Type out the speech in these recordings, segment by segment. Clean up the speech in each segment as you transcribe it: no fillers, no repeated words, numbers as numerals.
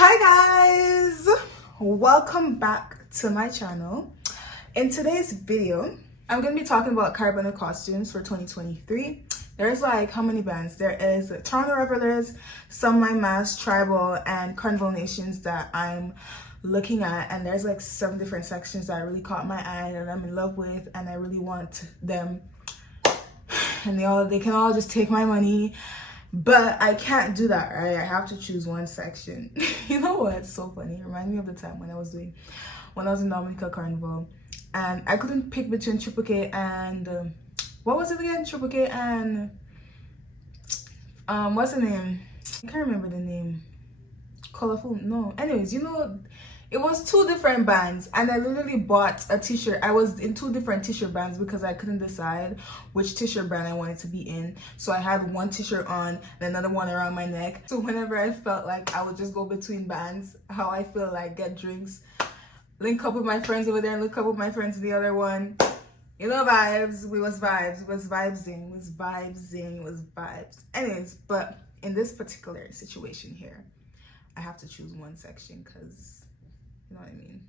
Hi guys, welcome back to my channel. In today's video I'm gonna be talking about Caribana costumes for 2023. There's like how many bands? There is Toronto Revelers, Some My Mass, Tribal, and Carnival nations that I'm looking at, and there's like 7 different sections that really caught my eye and I'm in love with, and I really want them, and they can all just take my money. But I can't do that, right? I have to choose one section. You know what? It's so funny. It reminds me of the time when I was in Dominica Carnival, and I couldn't pick between Triple K and what was it again? Triple K and what's the name? I can't remember the name. Colorful? No. Anyways, it was 2 different bands, and I literally bought a t-shirt. I was in 2 different t-shirt bands because I couldn't decide which t-shirt band I wanted to be in. So I had one t-shirt on and another one around my neck. So whenever I felt like I would just go between bands, how I feel like, get drinks, link up with my friends over there and link up with my friends in the other one. You know, vibes. It was vibes. It was vibesing. It was vibesing. It was vibes. Anyways, but in this particular situation here, I have to choose one section because, you know what I mean?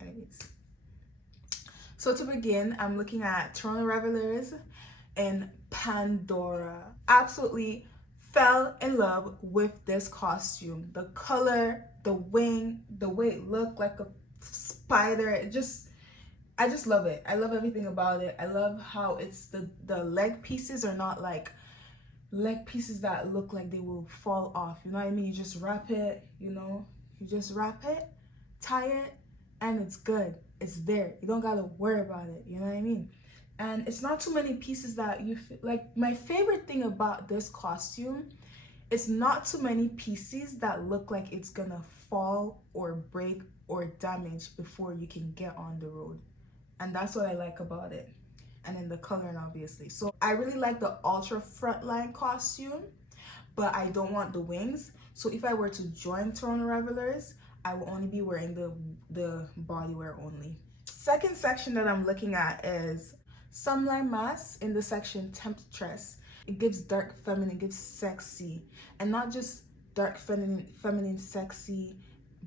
Anyways. So to begin, I'm looking at Toronto Revelers in Pandora. Absolutely fell in love with this costume. The color, the wing, the way it looked like a spider. I just love it. I love everything about it. I love how it's the leg pieces are not like leg pieces that look like they will fall off. You know what I mean? You just wrap it, you just wrap it, tie it, and it's good. It's there. You don't gotta worry about it. You know what I mean? And it's not too many pieces that you feel like. My favorite thing about this costume, it's not too many pieces that look like it's gonna fall or break or damage before you can get on the road. And that's what I like about it. And then the coloring, obviously. So I really like the ultra frontline costume, but I don't want the wings. So if I were to join Toronto Revelers, I will only be wearing the bodywear only. Second section that I'm looking at is Sunlight Mask in the section Temptress. It gives dark feminine, it gives sexy, and not just dark feminine sexy,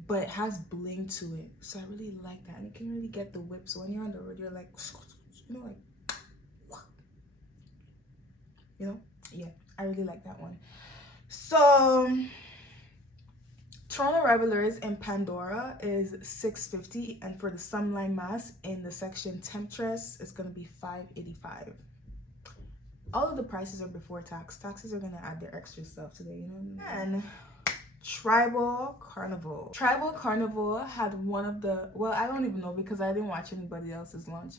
but it has bling to it. So I really like that, and you can really get the whip. So when you're on the road, you're like, like. Yeah, I really like that one. So Toronto Revelers in Pandora is $650, and for the Sunlight Mask in the section Temptress, it's gonna be $585. All of the prices are before tax. Taxes are gonna add their extra stuff today, you know. And Tribal Carnival. Tribal Carnival had one of the, well, I don't even know because I didn't watch anybody else's launch,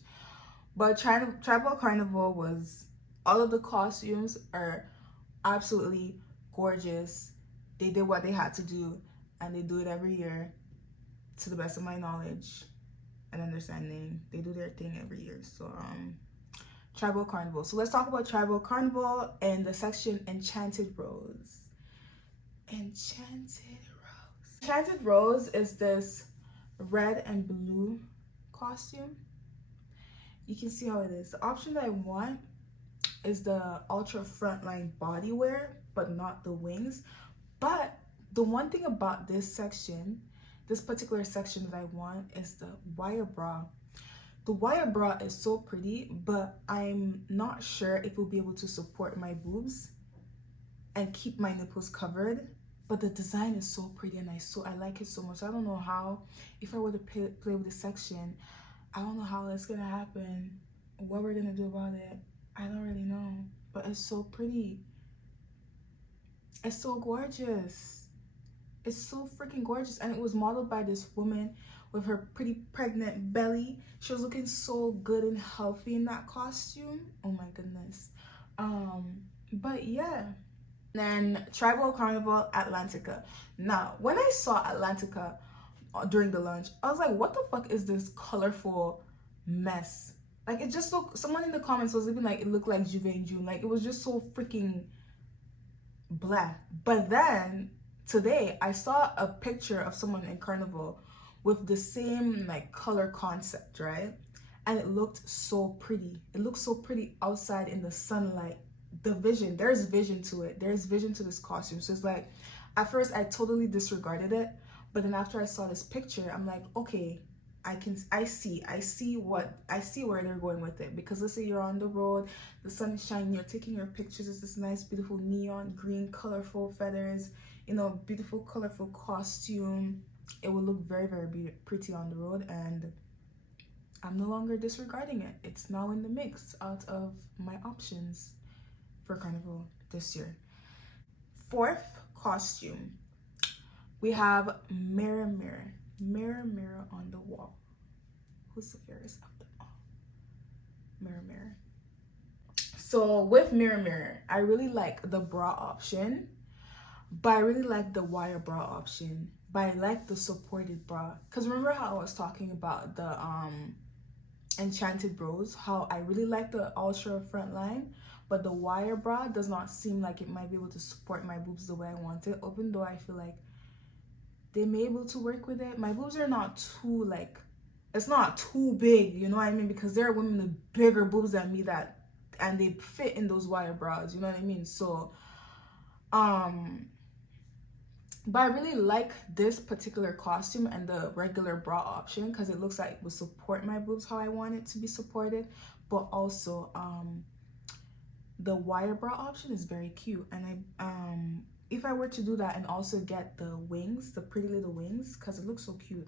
but Tribal Carnival was, all of the costumes are absolutely gorgeous. They did what they had to do, and they do it every year, to the best of my knowledge and understanding. They do their thing every year. So Tribal Carnival. So let's talk about Tribal Carnival and the section Enchanted Rose. Enchanted Rose. Enchanted Rose is this red and blue costume. You can see how it is. The option that I want is the ultra frontline bodywear, but not the wings. But the one thing about this section, this particular section that I want, is the wire bra. The wire bra is so pretty, but I'm not sure if it will be able to support my boobs and keep my nipples covered. But the design is so pretty, and I like it so much. I don't know how, if I were to play with this section, I don't know how it's gonna happen, what we're gonna do about it. I don't really know, but it's so pretty. It's so gorgeous. It's so freaking gorgeous. And it was modeled by this woman with her pretty pregnant belly. She was looking so good and healthy in that costume. Oh my goodness. But yeah. Then Tribal Carnival Atlantica. Now, when I saw Atlantica during the launch, I was like, what the fuck is this colorful mess? Like, it just looked, someone in the comments was even like, it looked like Juve and June. Like, it was just so freaking blah. But then today I saw a picture of someone in Carnival with the same like color concept, right? And it looked so pretty. It looked so pretty outside in the sunlight. The vision, there's vision to it. There's vision to this costume. So it's like, at first I totally disregarded it, But then after I saw this picture, I'm like, okay, I see where they're going with it. Because let's say you're on the road, the sun is shining, you're taking your pictures, it's this nice beautiful neon green colorful feathers, you know, beautiful colorful costume. It will look very pretty on the road, and I'm no longer disregarding it. It's now in the mix out of my options for Carnival this year. Fourth costume, we have mirror mirror on the wall. Who's the fairest of them all? Mirror. So with mirror, I really like the bra option, but I really like the wire bra option. But I like the supported bra. Because remember how I was talking about the enchanted bros, how I really like the ultra front line, but the wire bra does not seem like it might be able to support my boobs the way I want it, even though I feel like they may be able to work with it. My boobs are not too, like, it's not too big, you know what I mean? Because there are women with bigger boobs than me that, and they fit in those wire bras, you know what I mean? So but I really like this particular costume and the regular bra option, because it looks like it will support my boobs how I want it to be supported. But also the wire bra option is very cute, and if I were to do that and also get the wings, the pretty little wings, because it looks so cute,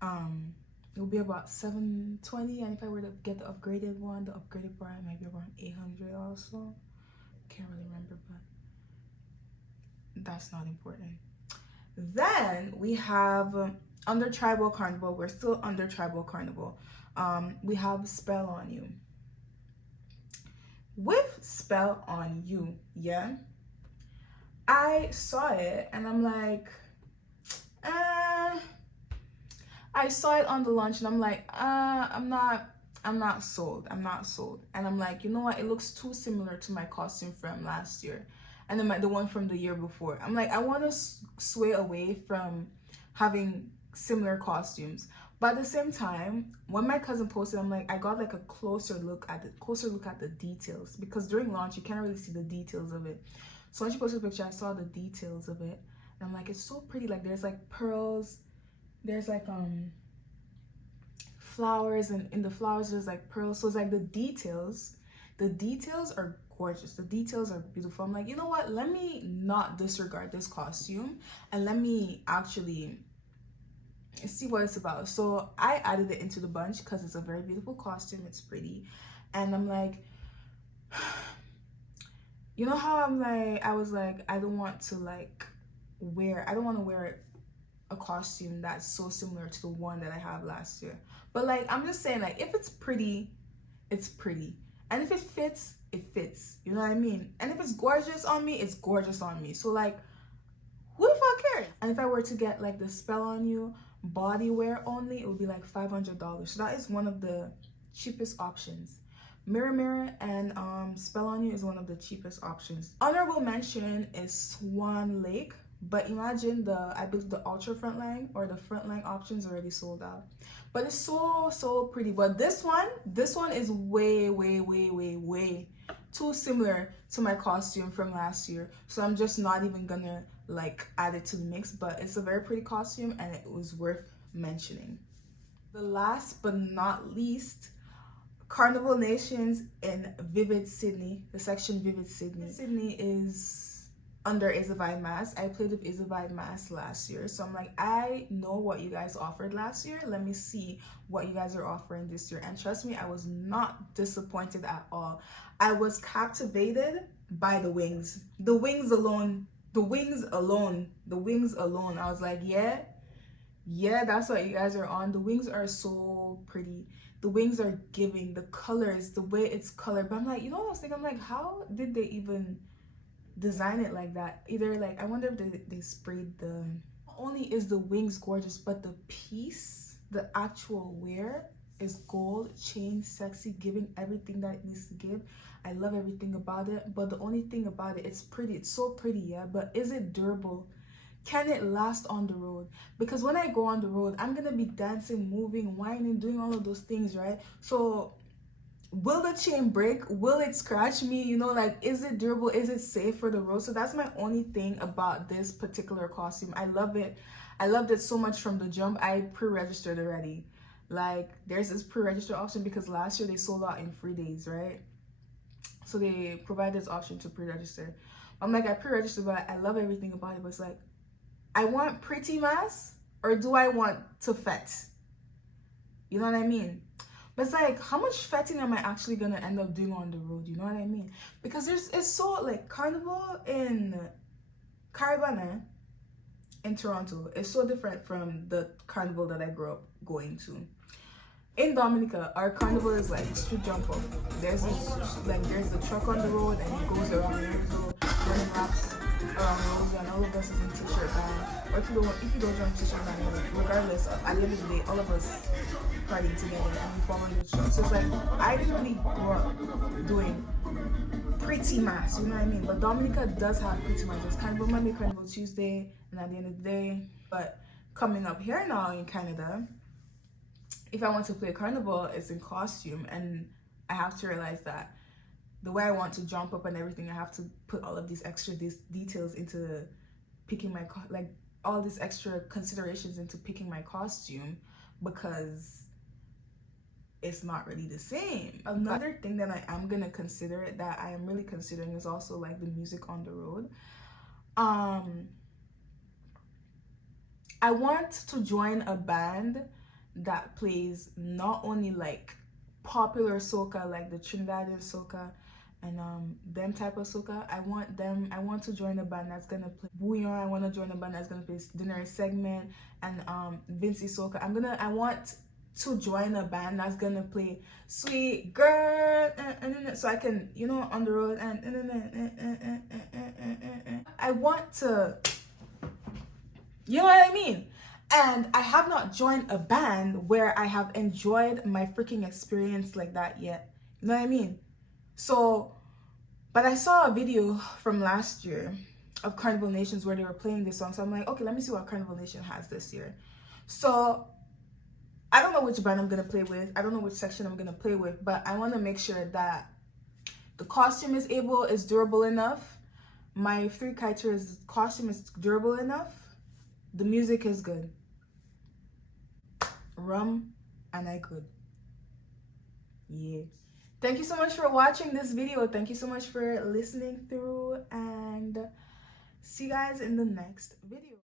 it will be about $720. And if I were to get the upgraded one, the upgraded bra, it might be around $800 also. Can't really remember, but that's not important. Then we have under Tribal Carnival. We're still under Tribal Carnival. We have Spell on You. With Spell on You, yeah, I saw it and I'm like, I saw it on the launch and I'm like, I'm not sold. And I'm like, you know what? It looks too similar to my costume from last year, and then the one from the year before. I'm like, I want to sway away from having similar costumes. But at the same time, when my cousin posted, I'm like, I got like a closer look at the details, because during launch you can't really see the details of it. So when she posted a picture, I saw the details of it, and I'm like, it's so pretty. Like there's like pearls, there's like flowers, and in the flowers there's like pearls. So it's like the details are gorgeous, the details are beautiful. I'm like, you know what, let me not disregard this costume and let me actually see what it's about. So I added it into the bunch because it's a very beautiful costume, it's pretty. And I'm like, you know how I was like, I don't want to wear a costume that's so similar to the one that I have last year. But like, I'm just saying, like, if it's pretty, it's pretty. And if it fits, it fits. You know what I mean? And if it's gorgeous on me, it's gorgeous on me. So like, who the fuck cares? And if I were to get like the Spell on You body wear only, it would be like $500. So that is one of the cheapest options. Mirror and Spell on You is one of the cheapest options. Honorable mention is Swan Lake. But imagine I believe the ultra frontline or the frontline options already sold out. But it's so pretty. But this one is way too similar to my costume from last year. So I'm just not even gonna like add it to the mix. But it's a very pretty costume and it was worth mentioning. The last but not least, Carnival Nations in Vivid Sydney, the section Vivid Sydney. Sydney is under Is a Vibe Mask. I played with Is a Vibe Mask last year, so I'm like, I know what you guys offered last year. Let me see what you guys are offering this year. And trust me, I was not disappointed at all. I was captivated by the wings. The wings alone. I was like, yeah, that's what you guys are on. The wings are so pretty. The wings are giving, the colors, the way it's colored. But I'm like, you know what I was thinking? I'm like, how did they even design it like that? Either like, I wonder if they sprayed the, not only is the wings gorgeous, but the piece, the actual wear is gold chain, sexy, giving everything that it needs to give. I love everything about it. But the only thing about it, it's pretty, it's so pretty, yeah, but is it durable? Can it last on the road? Because when I go on the road, I'm gonna be dancing, moving, whining, doing all of those things, right? So will the chain break? Will it scratch me? You know, like, is it durable? Is it safe for the road? So that's my only thing about this particular costume. I love it. I loved it so much from the jump. I pre-registered already. Like, there's this pre-register option because last year they sold out in 3 days, right? So they provide this option to pre-register. I'm like, I pre-registered, but I love everything about it. But it's like, I want pretty mass, or do I want to fet? You know what I mean? But it's like, how much fetting am I actually gonna end up doing on the road? You know what I mean? Because it's so, like, Carnival in Caribana in Toronto is so different from the Carnival that I grew up going to. In Dominica, our Carnival is like street jump up. There's the truck on the road and it goes around Roseville, running laps around Roseville, and all of us is in t-shirt band. Or if you don't join t-shirt band, regardless, at the end of the day, all of us partying together and we follow the truck. So it's like, I didn't really grow up doing pretty mass, you know what I mean? But Dominica does have pretty mass. There's Carnival Monday, Carnival Tuesday, and at the end of the day. But coming up here now in Canada, if I want to play Carnival, it's in costume, and I have to realize that the way I want to jump up and everything, I have to put all of these extra details into picking my all these extra considerations into picking my costume, because it's not really the same. Another thing that I am gonna consider, that I am really considering, is also like the music on the road. I want to join a band that plays not only like popular soca, like the Trinidadian soca and them type of soca. I want to join a band that's gonna play bouillon. I want to join a band that's gonna play dinner segment and Vincy soca. I want to join a band that's gonna play sweet girl and so I can, you know, on the road and I want to, you know what I mean? And I have not joined a band where I have enjoyed my freaking experience like that yet. You know what I mean? So, but I saw a video from last year of Carnival Nations where they were playing this song. So I'm like, okay, let me see what Carnival Nation has this year. So I don't know which band I'm going to play with. I don't know which section I'm going to play with. But I want to make sure that the costume is durable enough. My three kiters costume is durable enough. The music is good. Rum and I could. Yeah. Thank you so much for watching this video. Thank you so much for listening through, and see you guys in the next video.